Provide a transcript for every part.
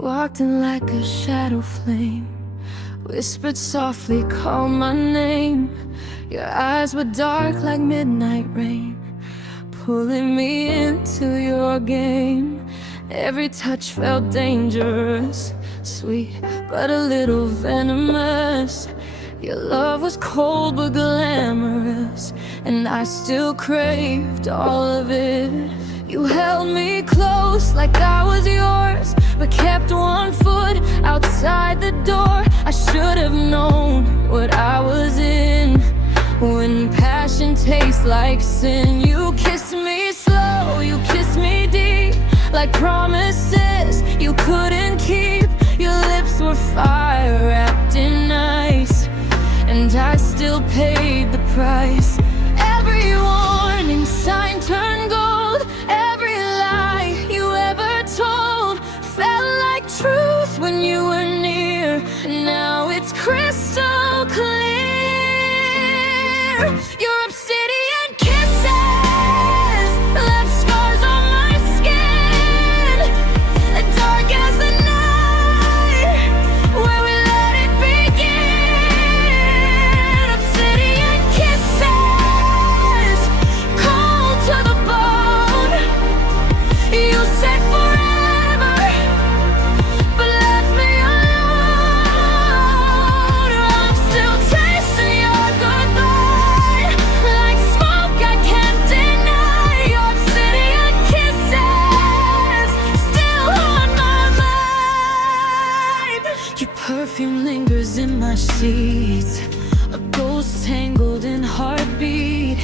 walked in like a shadow flame, whispered softly, called my name. Your eyes were dark like midnight rain, pulling me into your game. Every touch felt dangerous, sweet but a little venomous. Your love was cold but glamorous, and I still craved all of it. You held me close like I was yours, but kept one foot outside the door. I should have known what I was in. When passion tastes like sin, you kissed me slow, you kissed me deep, like promises you couldn't keep. Your lips were fire wrapped in ice, and I still paid the price. Every warning sign turned gold, every lie you ever told felt like truth when you were near. Now it's crystal clear. Your obsidian kisses left scars on my skin, dark as the night where we let it begin. Obsidian kisses, cold to the bone. You said forever, but left me alone. I'm still tasting your goodbye, like smoke I can't deny. Your obsidian kisses still on my mind. Your perfume lingers in my sheets, a ghost tangled in heartbeat.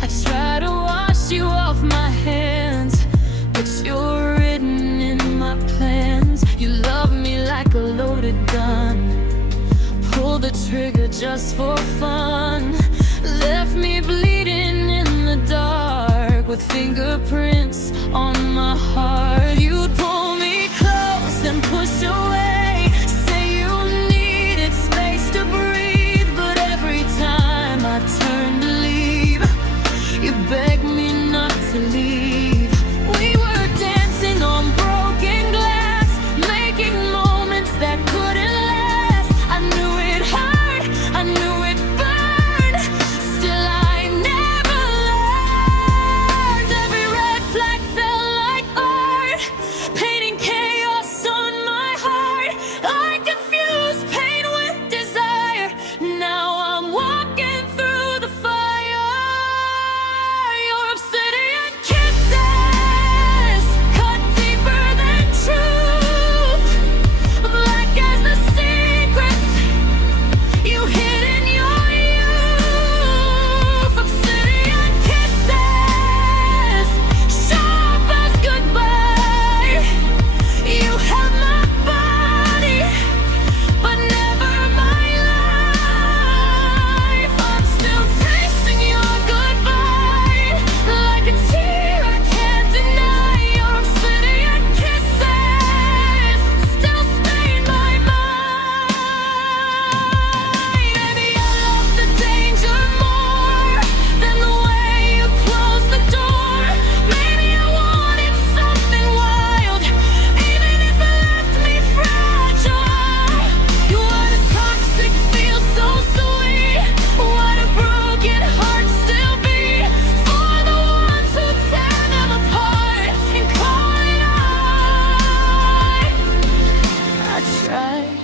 I try to wash you off my hands, but you're written in my plans. You love me like a loaded gun, pull the trigger just for fun. Left me bleeding in the dark, with fingerprints on my heart. You'd pull me close, then push away, say you needed space to breathe. But every time I turn to leave, you beg me not to leave. We were dancing on broken glass, making moments that couldn't last. I knew it hurt, I knew it burned, still I never learned. Every red flag felt like art, painting chaos on my heart. I confused pain with desire, now I'm walking through the fire. Your obsidian kisses cut deeper than truth, black as the secrets you hid in your youth. Obsidian kisses, sharp as goodbye. You held my body, but never my life. I'm still tasting your goodbye, like a tear I can't deny. Your obsidian kisses still stain my mind. Maybe I love the danger more than the way you closed the door. Maybe I wanted something wild, even if it left me fragile. You were the toxic, feel so sweet. What a broken heart still beat for the ones who tear them apart and call it art. I tried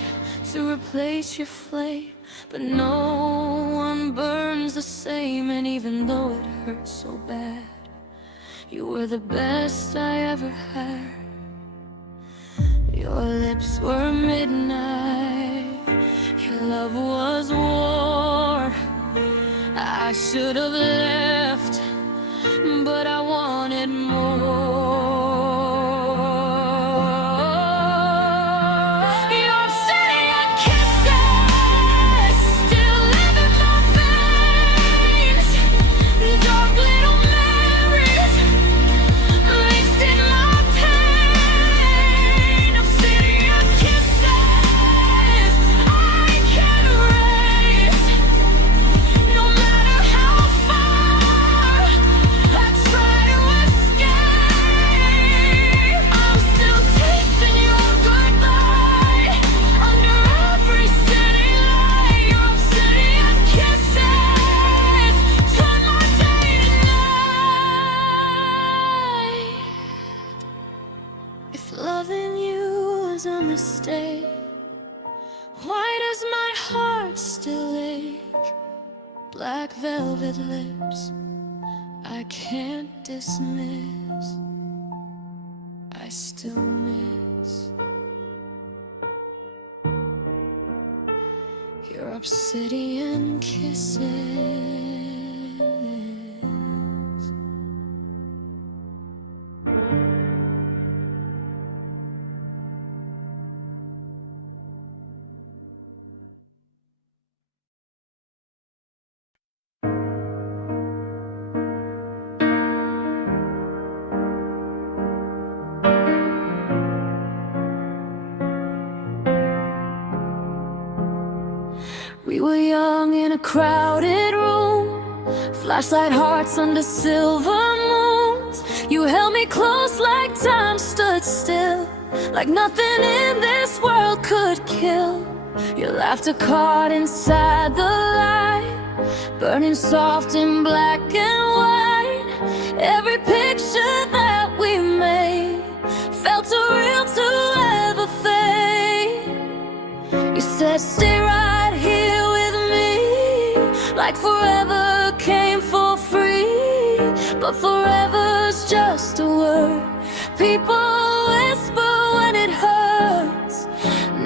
to replace your flame, but no one burns the same. And even though it hurt so bad, you were the best I ever had. Your lips were midnight, your love was war. I should have left, but I wanted more. Your obsidian kisses still live in my veins, dark little memories mixed in my pain. Obsidian kisses I can't erase, no matter how far black velvet lips I can't dismiss, I still miss your obsidian kisses. We were young in a crowded room, flashlight hearts under silver moons. You held me close like time stood still, like nothing in this world could kill. Your laughter caught inside the light, burning soft in black and white. Every picture that we made felt too real to ever fade. You said stay right here with me, like forever came for free. But forever's just a word people whisper when it hurts.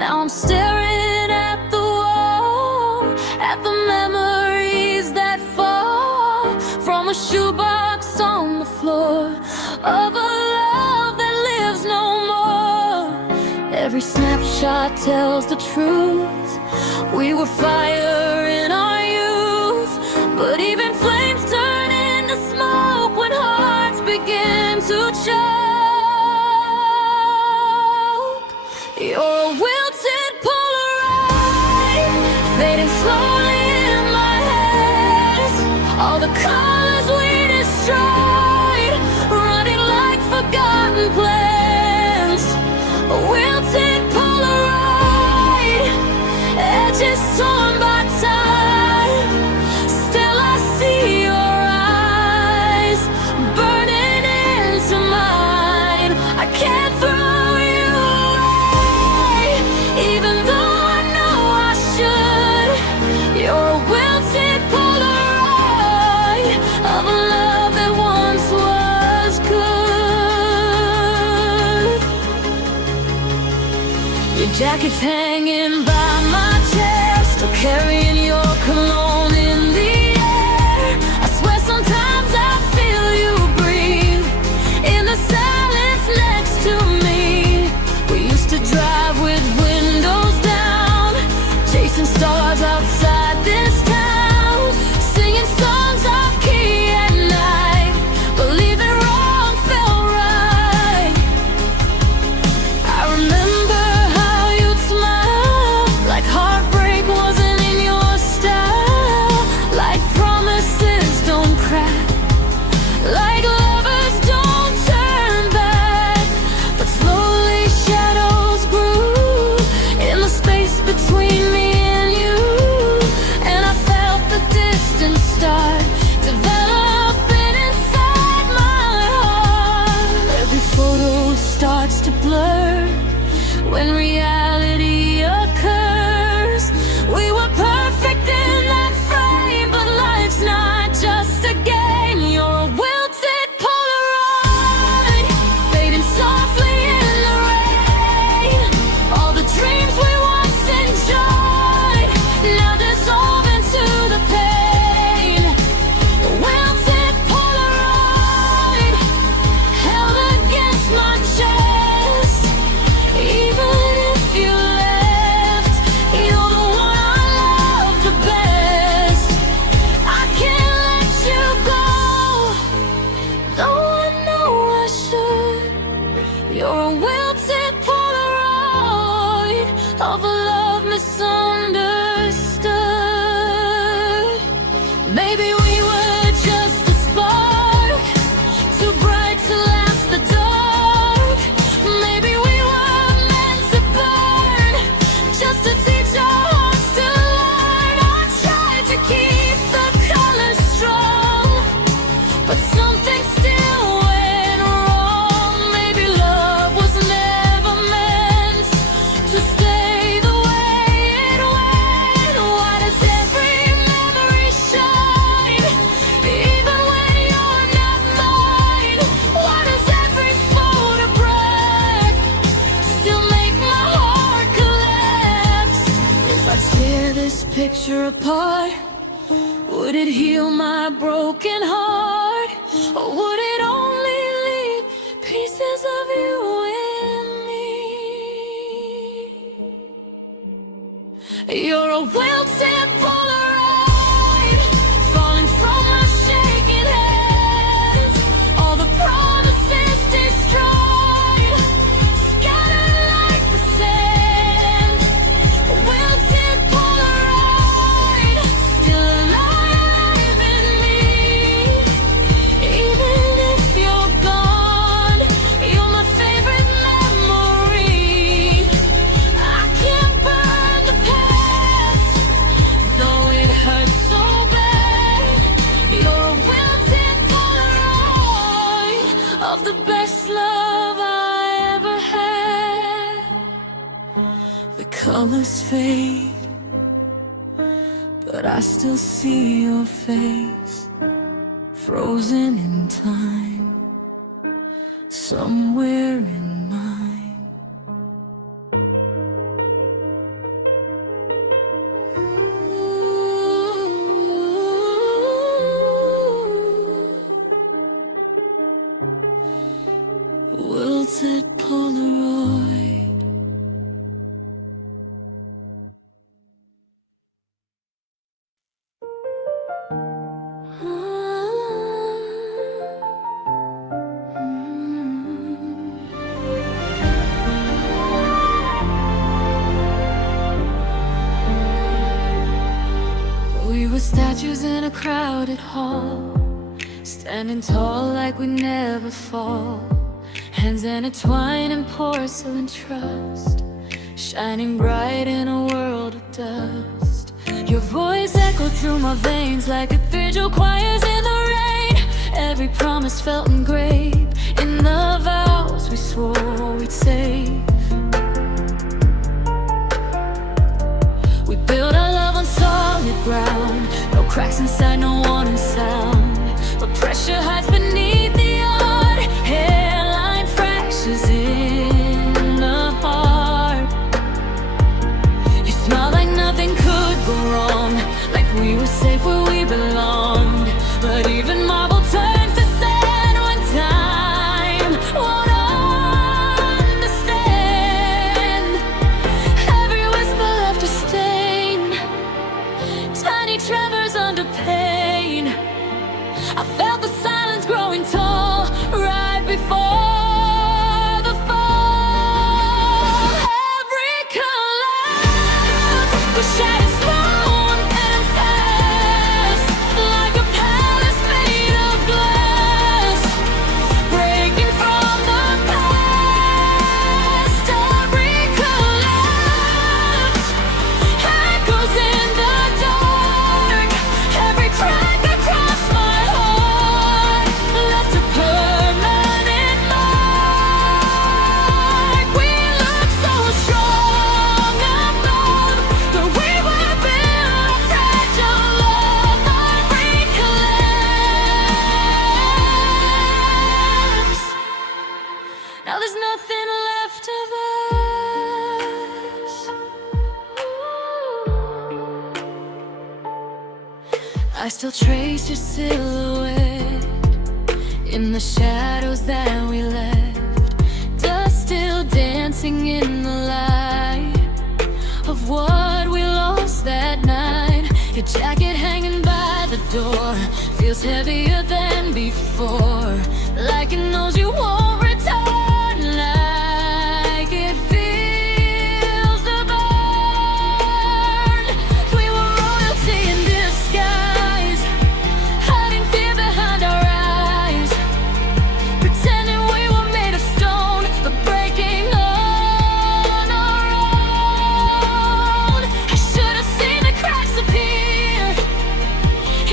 Now I'm staring at the wall, at the memories that fall from a shoebox on the floor of a love that lives no more. Every snapshot tells the truth. We were fire in our youth, but even flames turn into smoke when hearts begin to choke. You're a wilted Polaroid, fading slowly in my hands. All the colors we destroyed, running like forgotten plans. A wilted Polaroid, edges torn by time. Still I see your eyes burning into mine. I can't throw you away, even though I know I should. You're a wilted Polaroid of a love that once was good. Your jacket's hanging by my chest, still carrying your cologne in the air. I swear sometimes I feel you breathe in the silence next to me. We used to drive with windows down, chasing stars outside this town, singing songs off key at night, believing wrong felt right. I remember how you'd smile, like heartbreak wasn't in your style, like promises don't crack, like lovers don't turn back. But slowly shadows grew in the space between me and you, and I felt the distance start developing inside my heart. Every photo starts to blur when reality occurs. We were perfect in that frame, but life's not just a game. You're a wilted Polaroid, fading softly in the rain. All the dreams we once enjoyed now dissolve into the pain. A wilted Polaroid held against my chest. Even if you left, you're the one I love the best. I can't let you go, though I know I should. You're a wilted Polaroid of a love misunderstood. Maybe we were just a spark, too bright to last the dark. Maybe we were meant to burn, just to teach our hearts to learn. I tried to keep the colors strong, but something still went wrong. Maybe love was never meant to stay the way it went. Why does every memory show tear this picture apart? Would it heal my broken heart? Or would it only leave pieces of you in me? You're a wilted Polaroid, falling from my shaking hands. All the promises destroyed, scattered like the sand. A wilted Polaroid, still alive in me. Even if you're gone, you're my favorite memory. I can't burn the past, though it hurts so bad. You're a wilted Polaroid of the best love I ever had. The colors fade, but I still see your face, frozen in time, somewhere in mine. Wilted Polaroid. We were statues in a crowded hall, standing tall like we never fall. Hands intertwined in porcelain trust, shining bright in a world of dust. Your voice echoed through my veins like cathedral choirs in the rain. Every promise felt engraved in the vows we swore we'd save. We built our love on solid ground, no cracks inside, no warning sound. But pressure hides beneath the art, hairline fractures in the heart. You smile like nothing could go wrong, like we were safe where we belonged. But even marble turns to sand when time won't understand. Every whisper left a stain, tiny tremors under pain. I felt the silence growing tall right before the fall. Every collapse was shattered slow and fast, like a palace made of glass, breaking from the past. Every collapse echoes in the dark. Every crack across my heart left a permanent mark. We look so strong above, but we were built on fragile love. Every collapse, now there's nothing left of us. I still trace your silhouette in the shadows that we left, dust still dancing in the light of what we lost that night. Your jacket hanging by the door feels heavier than before, like it knows you won't return, like it feels the burn. We were royalty in disguise, hiding fear behind our eyes, pretending we were made of stone, but breaking on our own. I should have seen the cracks appear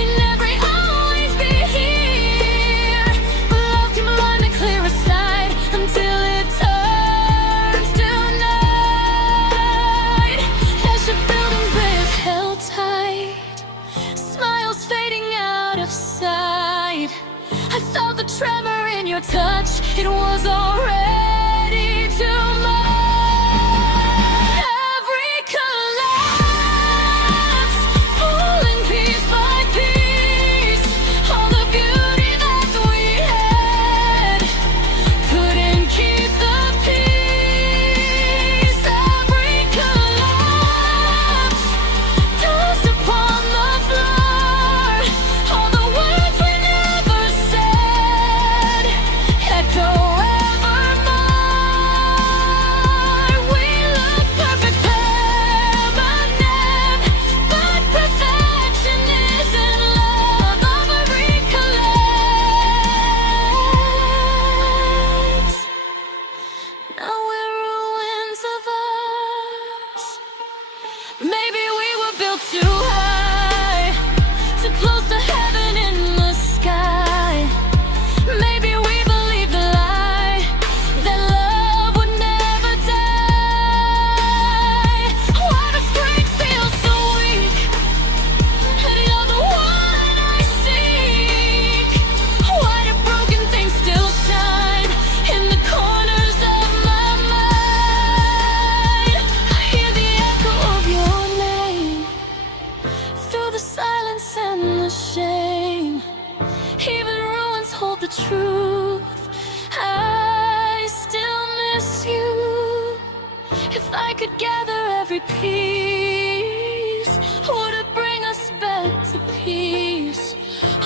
in every always be here, but love can blind and clear a sight until it turns to night. As your building bridge held tight, smiles fading out of sight. I felt the tremor in your touch, it was already too much. Every collapse built too high, too close to heaven in the sky. Maybe we believed the lie that love would never die. Why does strength feel so weak? And you're the one I seek. Why do broken things still shine in the corners of my mind? I hear the echo of your name through the silence and the shame. Even ruins hold the truth. I still miss you. If I could gather every piece, would it bring us back to peace?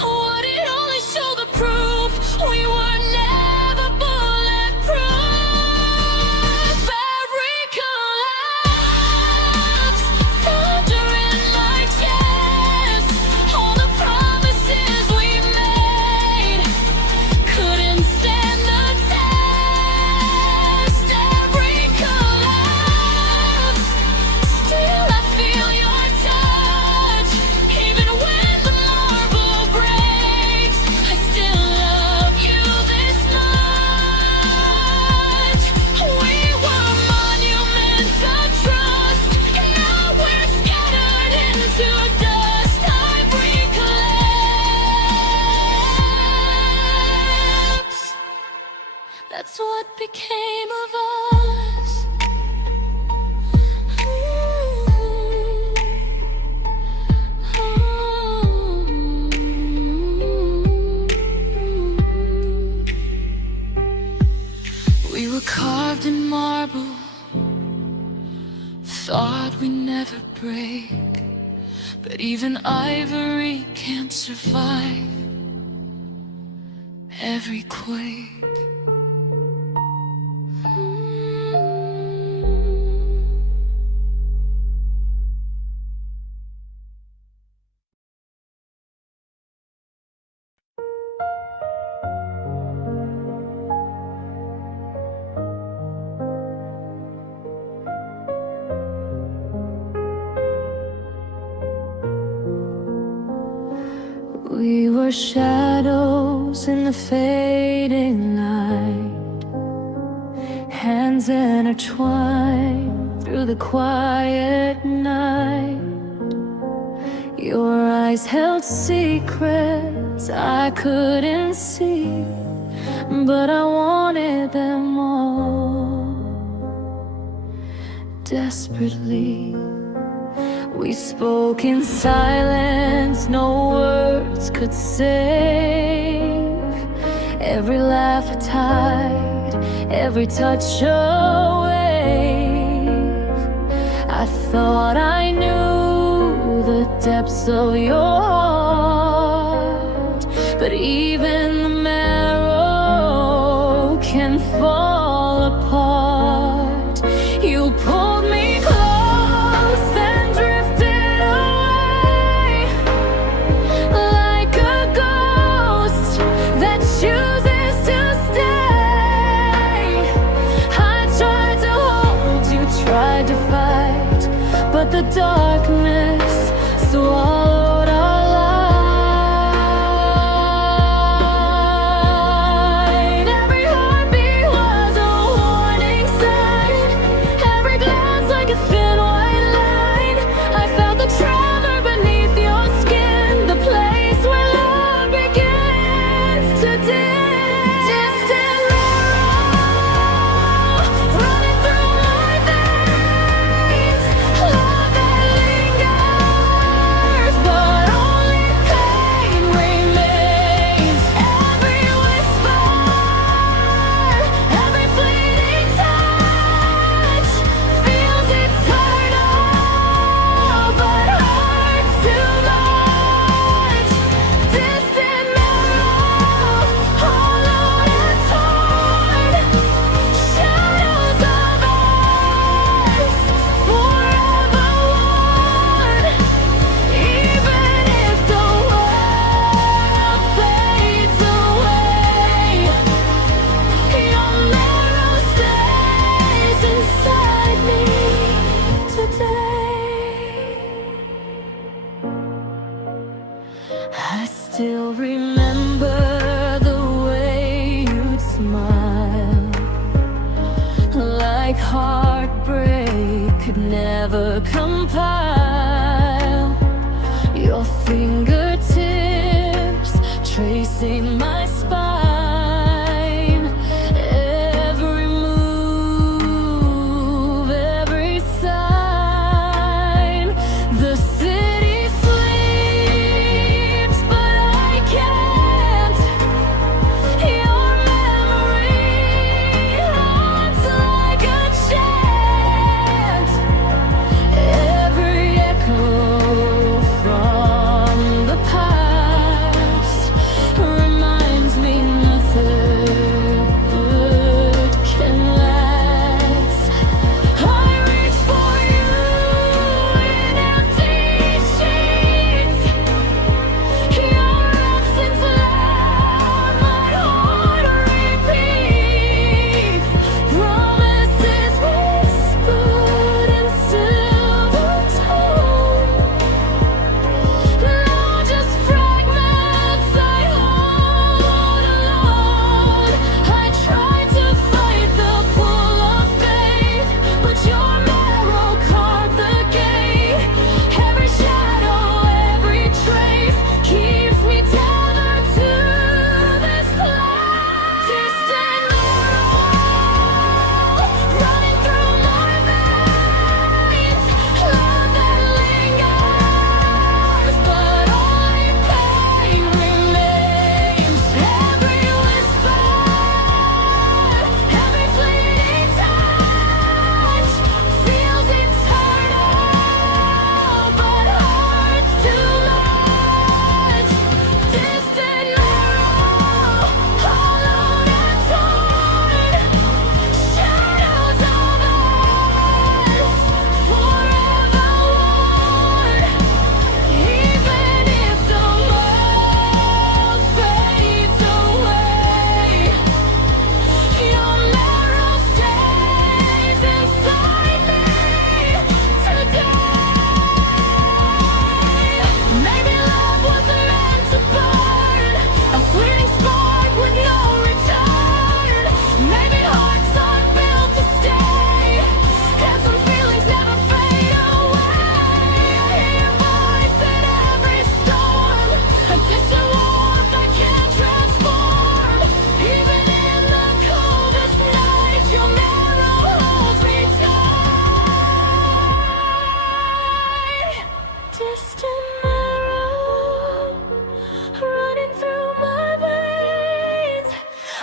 Would it only show the proof we were never bulletproof? Every collapse, thunder in my chest. All the promises we made couldn't stand the test. Every collapse, still I feel your touch. Even when the marble breaks, I still love you this much. We were monuments of trust, and now we're scattered into dust. I've relapsed. That's what became of us. We were carved in marble, thought we'd never break. But even ivory can't survive every quake. We were shadows in the fading light, hands intertwined through the quiet night. Your eyes held secrets I couldn't see, but I wanted them all desperately. We spoke in silence, no words could save. Every laugh a tide, every touch a wave. I thought I knew the depths of your heart, but even the marrow can fall apart. You pulled me close, then drifted away, like a ghost that chooses to stay. I tried to hold you, tried to fight, but the darkness swallowed our light. Every heartbeat was a warning sign, every glance like a thin white line. I felt the tremor beneath your skin, the place where love begins to dim. Distant arrow running through my veins, love that lingers I still remember the way you'd smile, like heartbreak could never compile. Your fingertips tracing my spine, every move, every sign. The city sleeps, but I can't. Your memory haunts like a chant. Every echo from the past reminds me nothing good can last. I reach for you in empty sheets. Your absence loud, my heart repeats. Promises whispered in silver tone, now just fragments I hold alone. I tried to fight the pull of fate, but your marrow carved the gate. Every shadow, every trace keeps me tethered to this place. Distant marrow running through my veins, love that lingers, but only pain remains. Every whisper, every fleeting touch feels eternal, but hurts too much. Distant marrow, hollowed and torn, shadows of us forever worn. Even if the world fades away, your marrow stays inside me today. Maybe love wasn't meant to burn, a fleeting spark with no return. Maybe hearts aren't built to stay, and some feelings never fade away. I hear your voice in every storm, a distant warmth I can't transform. Even in the coldest night, your marrow holds me tight. Distant marrow running through my veins,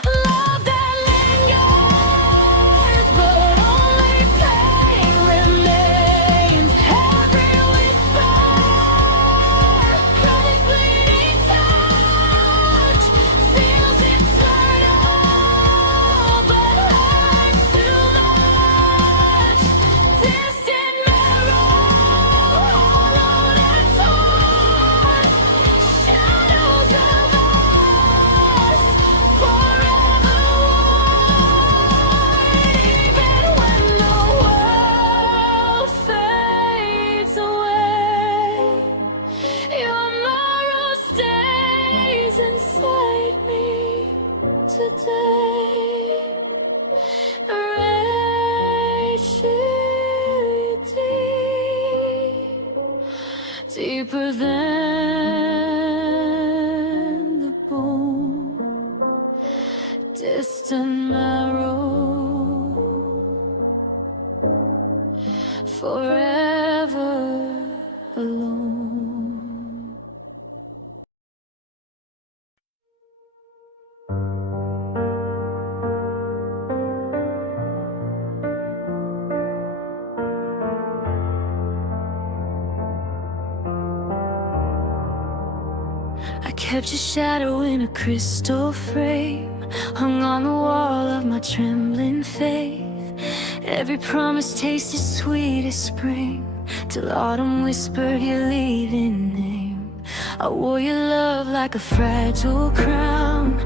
love that lingers, but only pain remains. Every whisper, every fleeting touch feels eternal, but hurts too much. Distant marrow, hollowed and torn, shadows of us forever worn. Even when the world fades away, your marrow stays inside me today. Deeper than the bone, distant marrow, forever alone. I kept your shadow in a crystal frame, hung on the wall of my trembling faith. Every promise tasted sweet as spring, till autumn whispered your leaving name. I wore your love like a fragile crown,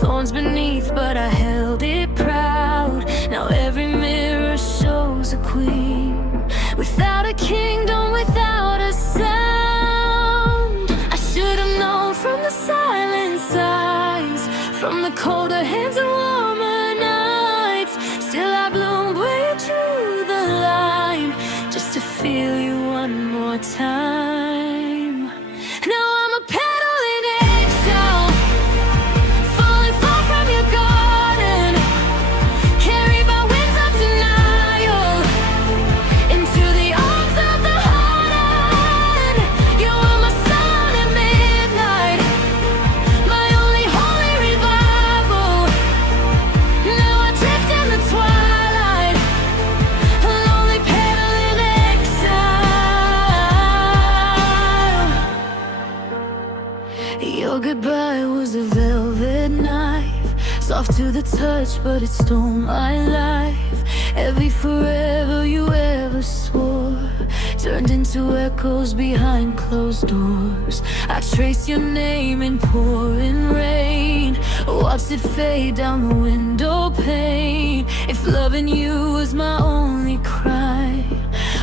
thorns beneath, but I held it proud. Now every mirror shows a queen, without a kingdom, without a sound. I should have known from the colder hands and warmer nights. Still I bloom way through the line, just to feel you one more time. Now I'm a petal in exile, falling far from your garden, carried by winds of denial into the arms of the hardened. You were my sun at midnight, my only holy revival. Now I drift in the twilight, a lonely petal in exile. Your goodbye was a velvet knife, soft to the touch, but it stole my life. Every forever you ever swore turned into echoes behind closed doors. I traced your name in pouring rain, watched it fade down the window pane. If loving you was my only crime,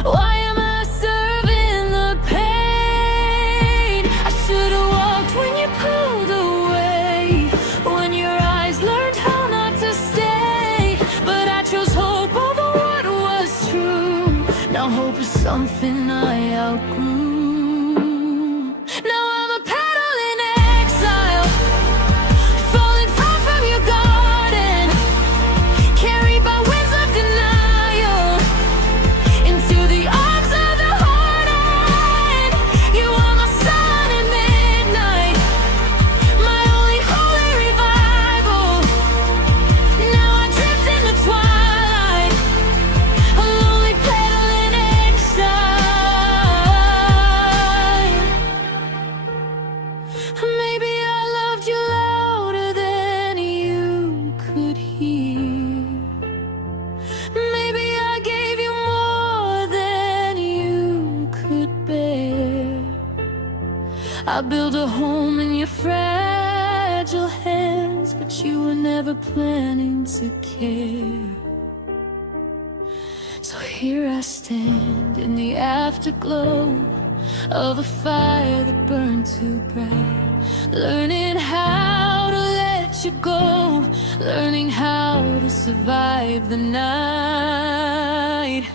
why am I serving the pain? I should've walked when you pulled away, when your eyes learned how not to stay. But I chose hope over what was true. Now hope is something I outgrew. Now I'm a petal in exile, falling far from your garden, carried by winds of denial into the arms of the hardened. You are my sun at midnight, my only holy revival. Now I drift in the twilight, a lonely petal in exile. Maybe I loved you louder than you could hear. Maybe I gave you more than you could bear. I built a home in your fragile hands, but you were never planning to care. So here I stand in the afterglow of a fire that burned too bright, learning how to let you go, learning how to survive the night.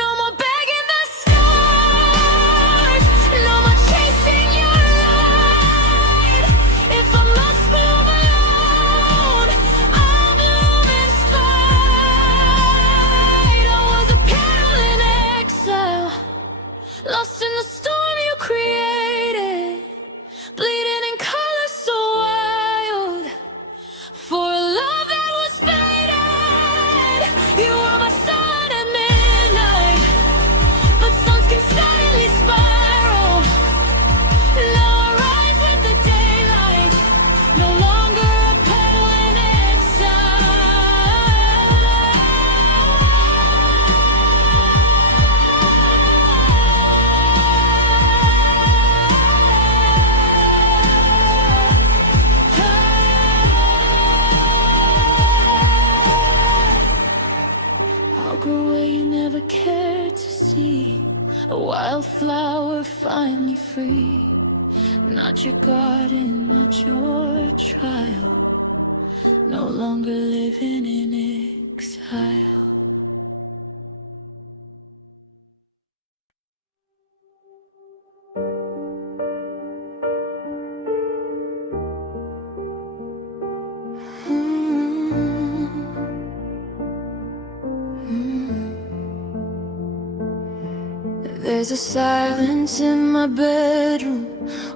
No more begging the stars, no more chasing your light. If I must bloom alone, I'll bloom in spite. I was a petal in exile, lost in the storm you created, bleeding in colors so wild, for a love that was faded. You were my sun at midnight, but suns can suddenly spiral. Now I rise with the daylight, no longer a petal in exile. I'll grow where you never cared to see, a wildflower finally free. Not your garden, not your trial, no longer living in exile. There's a silence in my bedroom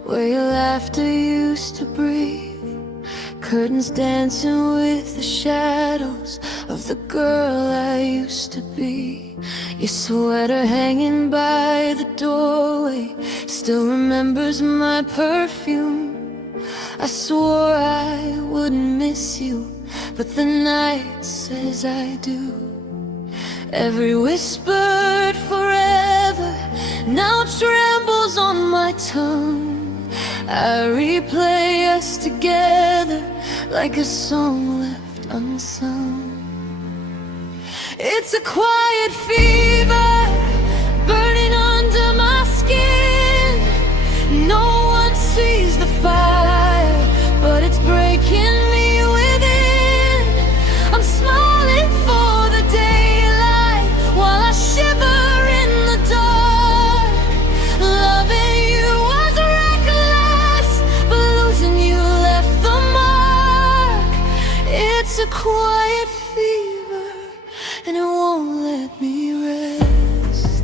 where your laughter used to breathe, curtains dancing with the shadows of the girl I used to be. Your sweater hanging by the doorway still remembers my perfume. I swore I wouldn't miss you, but the night says I do. Every whispered forever now trembles on my tongue. I replay us together like a song left unsung. It's a quiet fever burning under my skin. No one sees the fire, but it's breaking quiet fever, and it won't let me rest.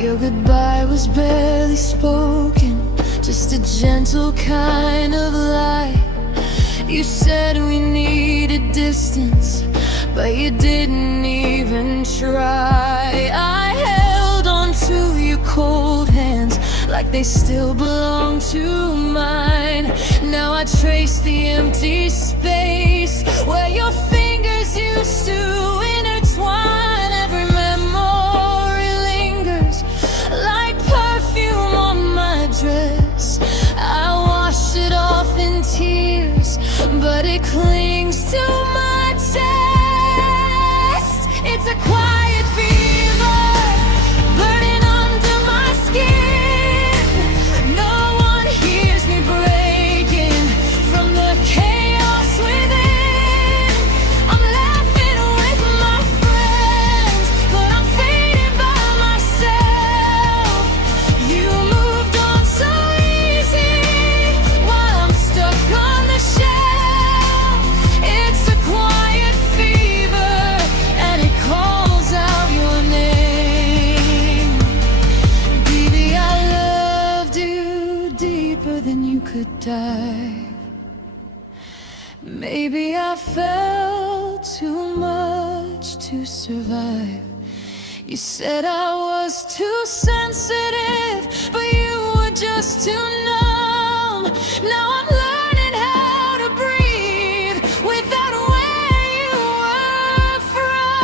Your goodbye was barely spoken, just a gentle kind of lie. You said we needed distance, but you didn't even try. I held on to your cold hands like they still belong to mine. Now I trace the empty space where your fingers used to intertwine. Every memory lingers like perfume on my dress. I wash it off in tears, but it clings to my chest. It's a quiet fever burning under my skin. No one hears me breaking from the chaos within. I'm laughing with my friends, but I'm fading by myself. You moved on so easy while I'm stuck on the shelf. It's a quiet fever, and it calls out your name. Baby, I loved you deeper than you could dive. Maybe I felt too much to survive. You said I was too sensitive, but you were just too numb. Now I'm learning how to breathe without where you were from.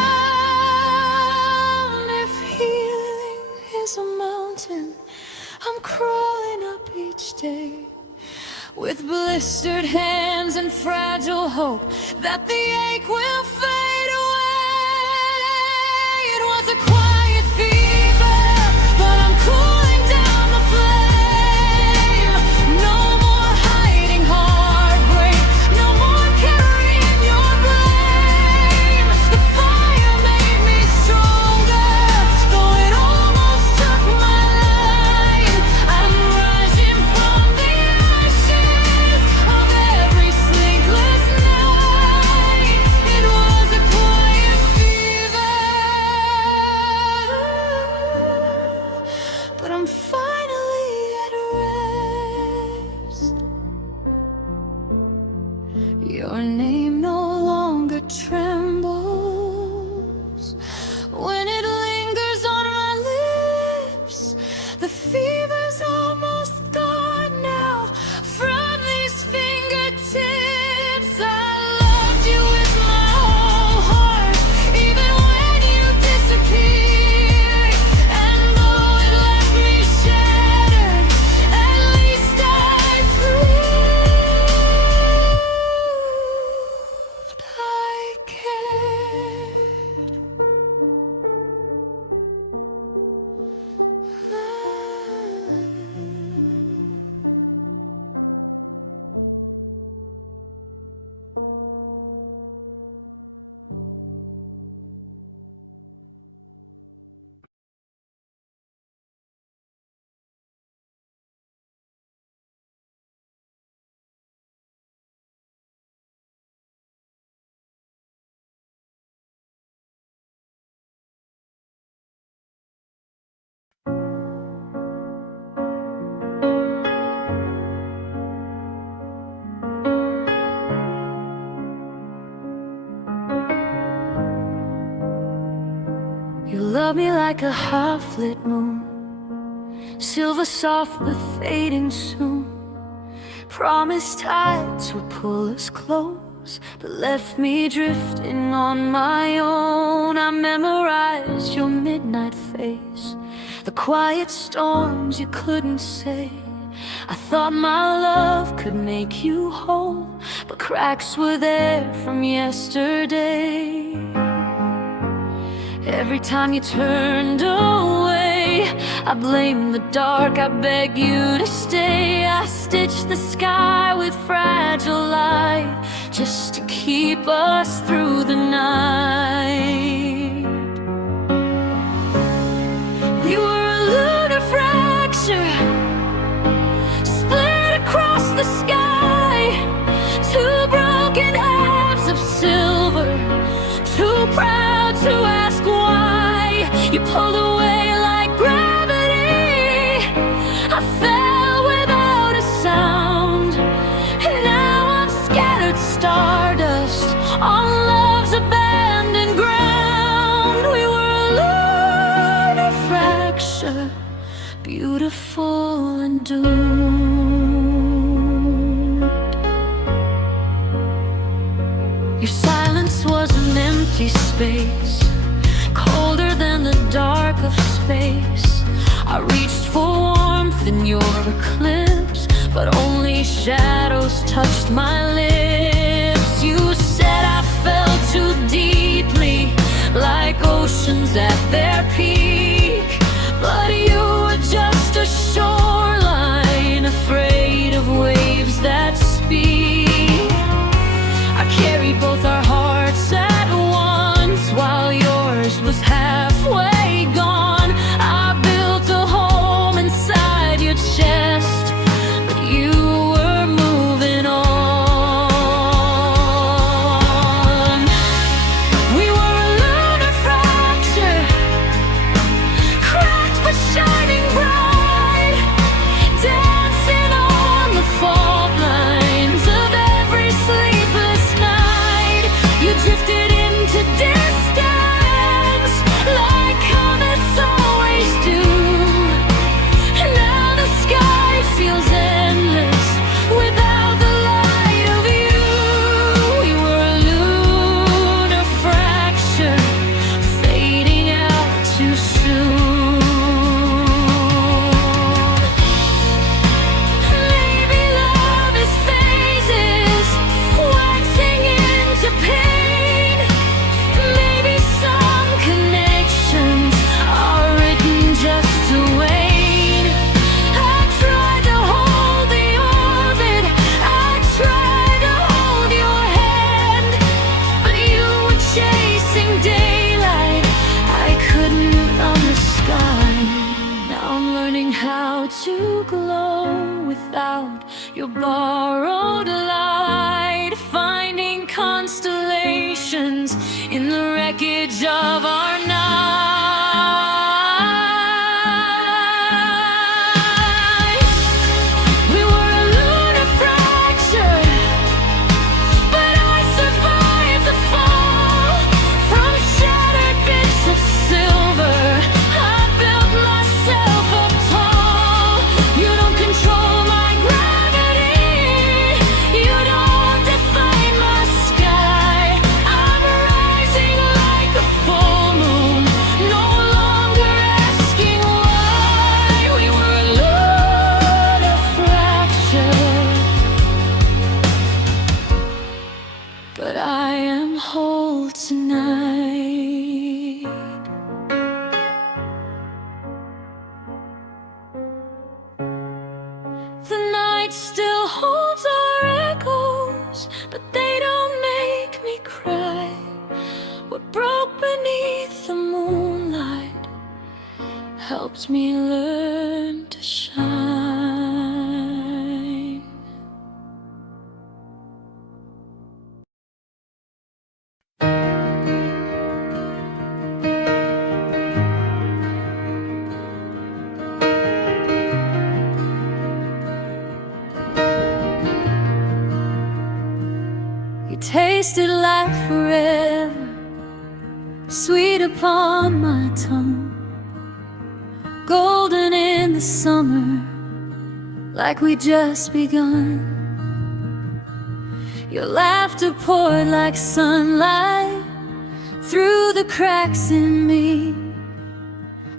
If healing is a mountain, I'm crawling up each day with blistered hands and fragile hope that the ache will fade away. It was a quiet fever, but I'm cooling down the flame. No more hiding heartbreak, no more carrying your blame. The fire made me stronger, though it almost took my life. I'm rising from the ashes of every sleepless night. It was a quiet fever, but I'm finally at rest. Your name no longer trembles when it lingers on my lips. The fever's almost gone now from these fingertips. I loved you with my whole heart, even when you disappeared. And though it left me shattered, at least I proved I cared. You love me like a half-lit moon, silver soft but fading soon. Promised tides would pull us close, but left me drifting on my own. I memorized your midnight face, the quiet storms you couldn't say. I thought my love could make you whole, but cracks were there from yesterday. Every time you turned away, I blame the dark, I beg you to stay. I stitched the sky with fragile light just to keep us through the night. doomed. Your silence was an empty space, colder than the dark of space. I reached for warmth in your eclipse, but only shadows touched my lips. You said I fell too deeply, like oceans at their peak, but you were just a shoreline, afraid of waves that speak. I carried both our hearts at once, while yours was halfway gone. I built a home inside your chest, but you were moving on. We were a lunar fracture, cracked but shining bright, dancing on the fault lines of every sleepless night. You drifted into distance, like comets always do. Now the sky feels endless without the light of you. We were a lunar fracture, fading out too soon. Maybe love is phases, waxing into pain. Maybe some connections are written just to wane. I tried to hold the orbit, I tried to hold your hand, but you were chasing daylight, I couldn't on the sky. Now I'm learning how to glow without your borrowed light, finding constellations in the wreckage of our night. We were a lunar fracture, but I survived the fall. From shattered bits of silver, I built myself up tall. You don't control my gravity, you don't define my sky. I'm rising like a full moon, no longer asking why. We were a lunar fracture, but I am whole tonight. The night still holds our echoes, but they don't make me cry. What broke beneath the moonlight helped me learn to shine. You tasted like forever, sweet upon my tongue, golden in the summer, like we just begun. Your laughter poured like sunlight through the cracks in me.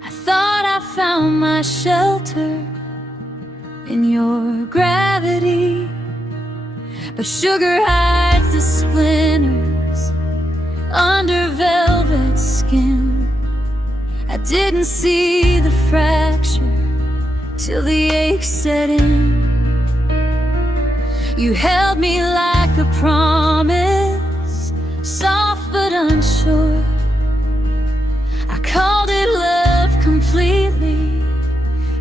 I thought I found my shelter in your gravity, but sugar hides the splinters under velvet skin. I didn't see the fracture till the ache set in. You held me like a promise, soft but unsure. I called it love completely,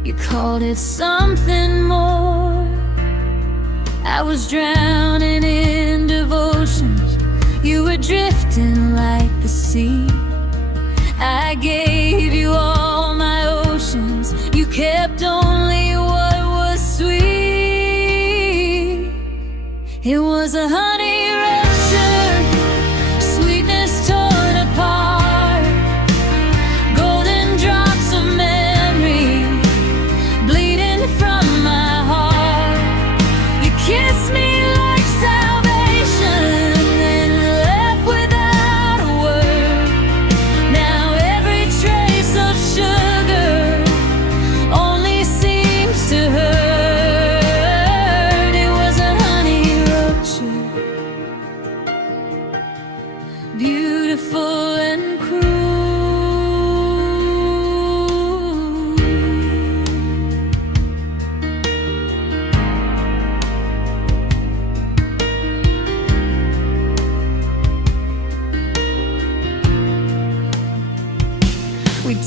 you called it something more. I was drowning in devotions, you were drifting like the sea. I gave you all my oceans, you kept only what was sweet. It was a honey rupture, sweetness torn apart, golden drops of memory bleeding from my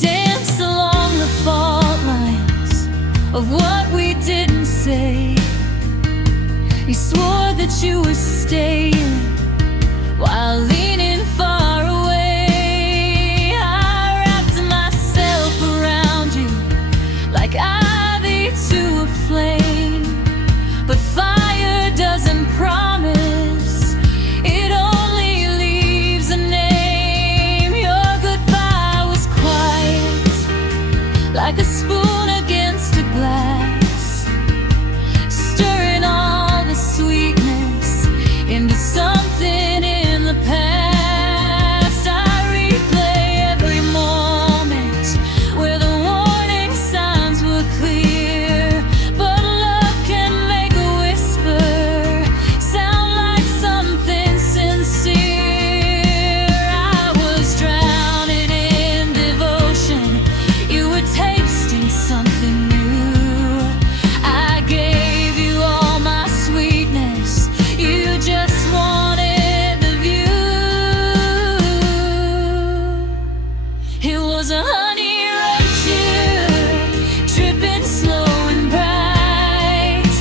danced along the fault lines of what we didn't say. You swore that you were staying while leaning far away. I wrapped myself around you like ivy to a flame, but fire doesn't promise, it only leaves a name. Your goodbye was quiet, like a spoon against a glass, stirring all the sweetness into something in the past. I replay every moment where the warning signs were clear, but love can make a whisper sound like something sincere. I was drowning in devotion, you were tasting something new. I gave you all my sweetness, you just wanted the view. It was a honey rupture, dripping slow and bright,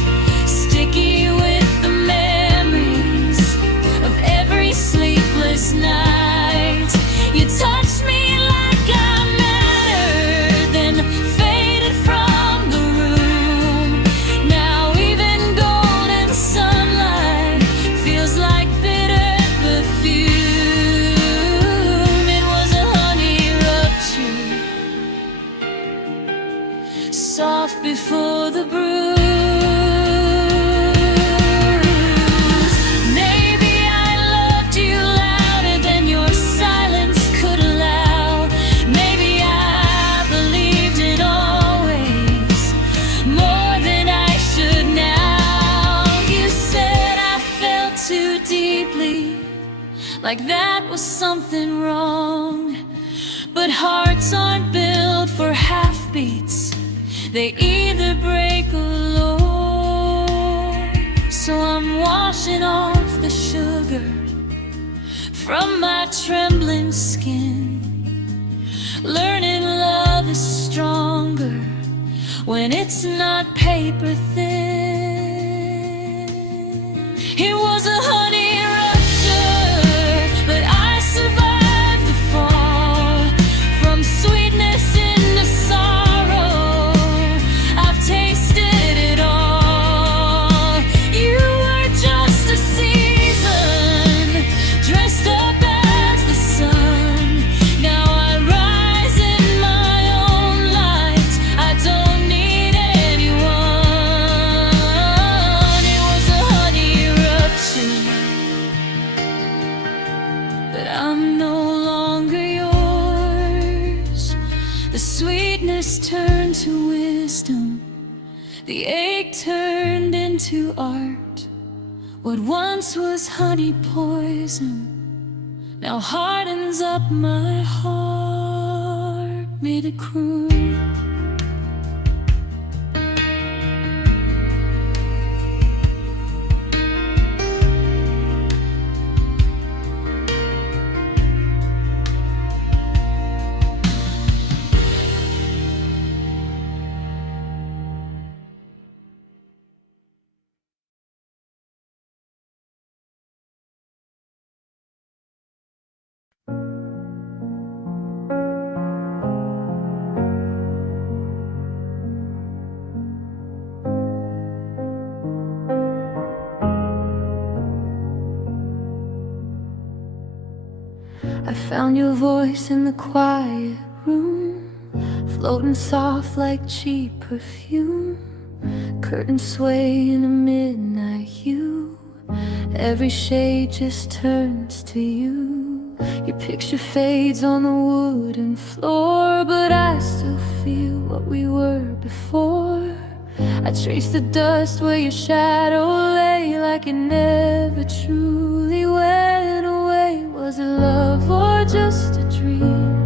sticky with the memories of every sleepless night. You touched me like I mattered, then faded from the room. Now even golden sunlight feels like bitter perfume. It was a honey rupture, soft before the bruise. Maybe I loved you louder than your silence could allow. Maybe I believed it always, more than I should now. You said I felt too deeply, like that was something wrong. But hearts aren't built for half beats, they either break or roll. So I'm washing off the sugar from my trembling skin, learning love is stronger when it's not paper thin. It was a honey rupture, but I survived the fall, from sweetness into sorrow. I've tasted it all. You were just a season, dressed up as the sun. Now I rise in my own light, I don't need anyone. It was a honey rupture, but I'm no longer yours. The sweetness turned to wisdom, the ache turned into art. What once was honey poison now hardens up my heart. Made it cruel. I found your voice in the quiet room, floating soft like cheap perfume. Curtains sway in a midnight hue, every shade just turns to you. Your picture fades on the wooden floor, but I still feel what we were before. I trace the dust where your shadow lay, like it never truly went away. Was it love or just a dream,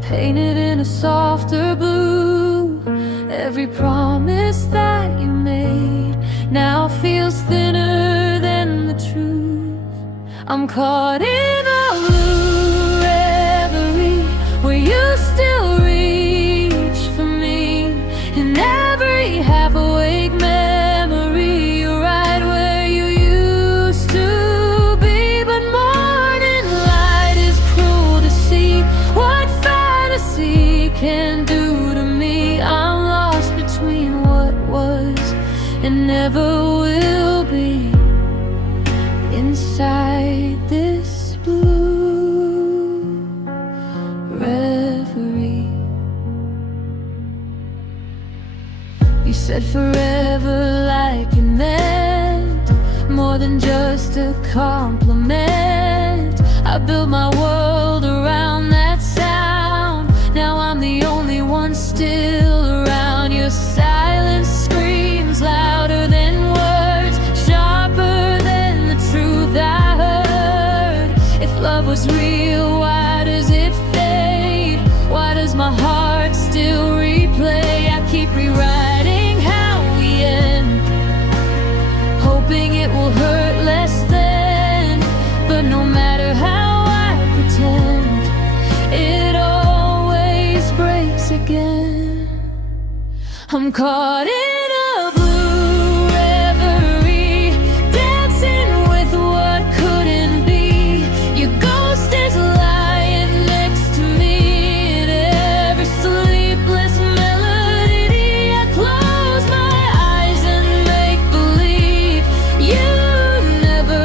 painted in a softer blue? Every promise that you made now feels thinner than the truth. I'm caught in a blue reverie where you than just a compliment. I built my world around that sound. Now I'm the only one still around. Your silence screams louder than words, sharper than the truth I heard. If love was real, why does it fade? Why does my heart still replay? I keep rewriting how we end, hoping it will hurt less than. But no matter how I pretend, it always breaks again. I'm caught in a blue reverie, dancing with what couldn't be. Your ghost is lying next to me in every sleepless melody. I close my eyes and make believe you never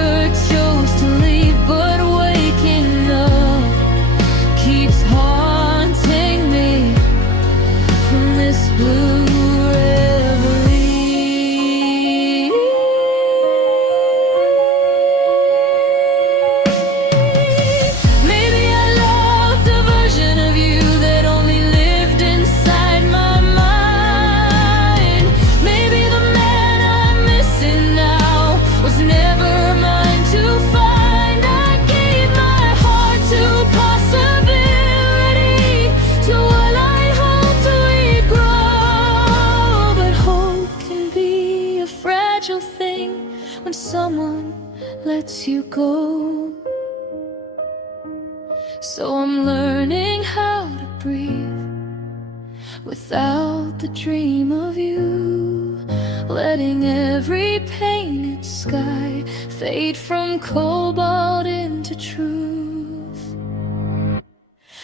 chose to leave, but waking up keeps haunting me from this blue reverie. Maybe I loved a version of you that only lived inside my mind. Maybe the man I'm missing now was never mine to find. I gave my heart to possibility, to what I hoped we'd grow. But hope can be a fragile thing when someone lets you go. So I'm learning how to breathe without the dream of you, letting every painted sky fade from cobalt into truth.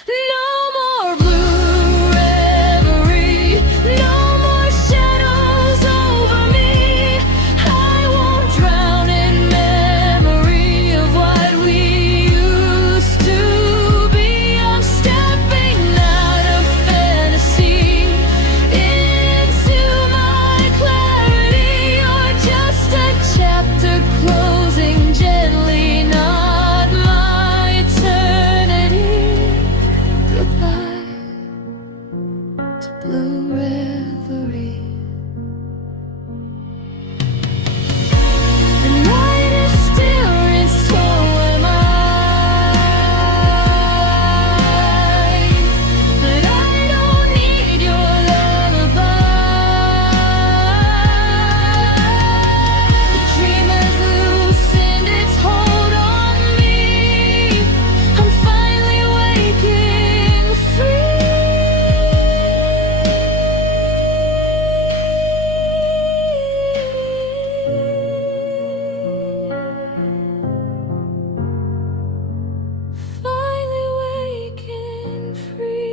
No more blue reverie, no more shadows over me. I won't drown in memory of what we used to be. I'm stepping out of fantasy into my clarity. You're just a chapter closing gently, not my eternity. Goodbye to blue reverie. The night is still and so am I. But I don't need your lullaby. The dream has loosened its hold on me. I'm finally waking free. Finally waking free.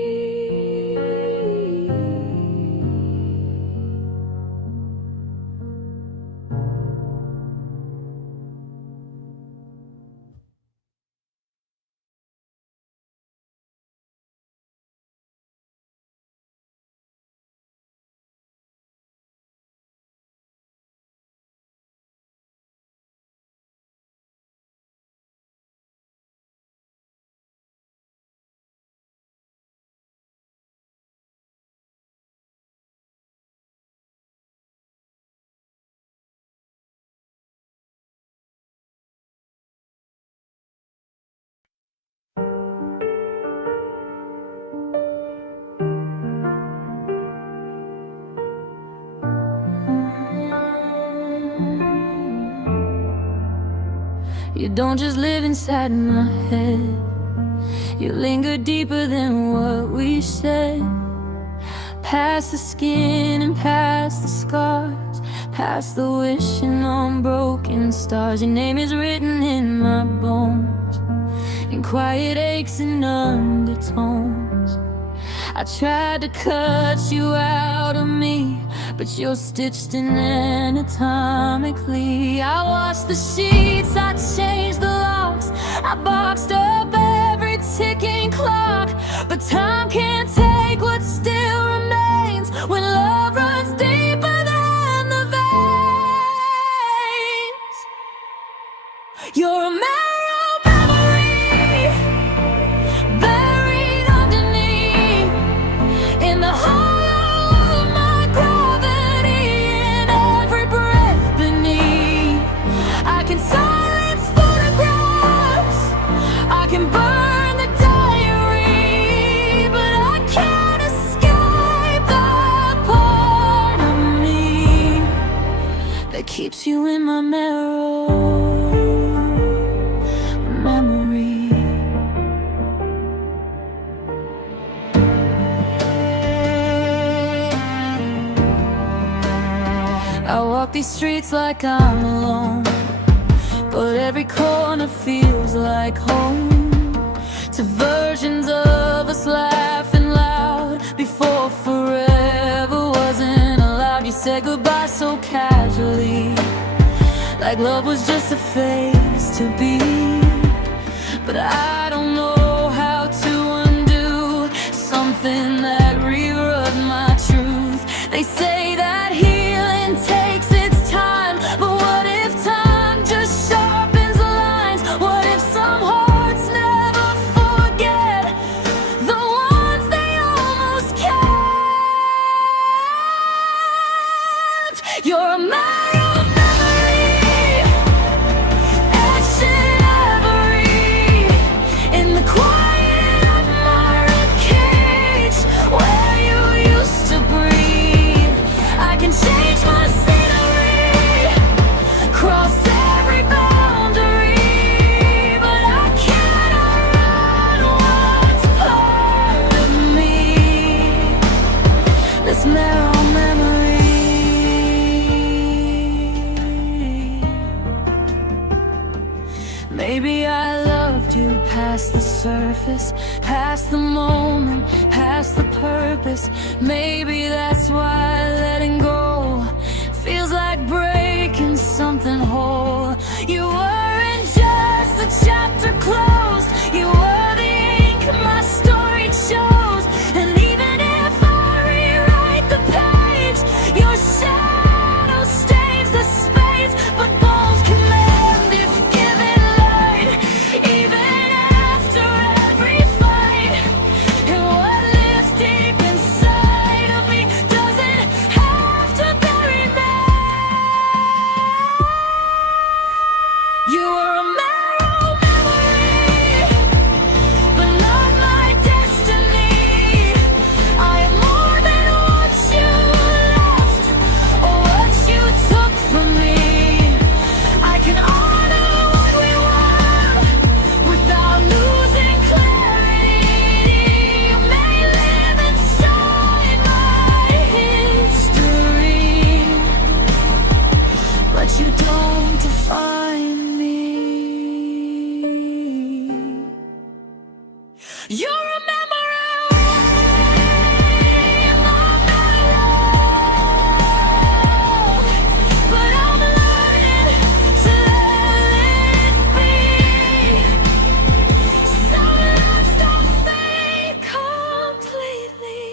You don't just live inside my head, you linger deeper than what we said. Past the skin and past the scars, past the wishing on broken stars. Your name is written in my bones, in quiet aches and undertones. I tried to cut you out of me, but you're stitched in anatomically. I washed the sheets, I changed the locks, I boxed up every ticking clock. But time can't take what still remains when love runs deeper than the veins. You're a marrow memory, buried underneath, in the hollow of my gravity, in every breath beneath. I can silence photographs, I can burn the diary, but I can't escape that part of me that keeps you in my marrow memory. I walk these streets like I'm alone, but every corner feels like home, to versions of us laughing loud before forever wasn't allowed. You said goodbye so casually, like love was just a phase to be. But I don't know how to undo something that rewrote my truth. They say that healing takes its time, but what if time just sharpens the lines? What if some hearts never forget the ones they almost kept? You're a marrow memory, etched in ivory, in the quiet of my ribcage, where you used to breathe. I can change my scenery, cross every boundary, but I cannot run what's part of me, this marrow memory. Maybe I loved you past the surface, past the moment, past the purpose. Maybe that's why letting go feels like breaking something whole. You weren't just a chapter closed, you were the ink my story chose. And even if I rewrite the page, your shadow stains the space, but bones can mend if given light. Even after every fight, and what lives deep inside of me doesn't have to bury me. You were a marrow memory, but not my destiny. I am more than what you left or what you took from me. I can honor what we were without losing clarity. You may live inside my history, but you don't define me. You're a memory in my marrow, but I'm learning to let it be. Some lives don't fade completely,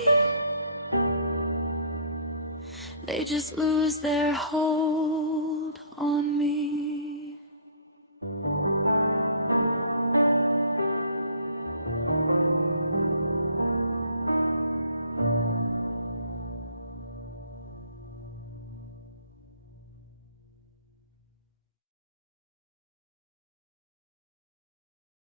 they just lose their hold on me.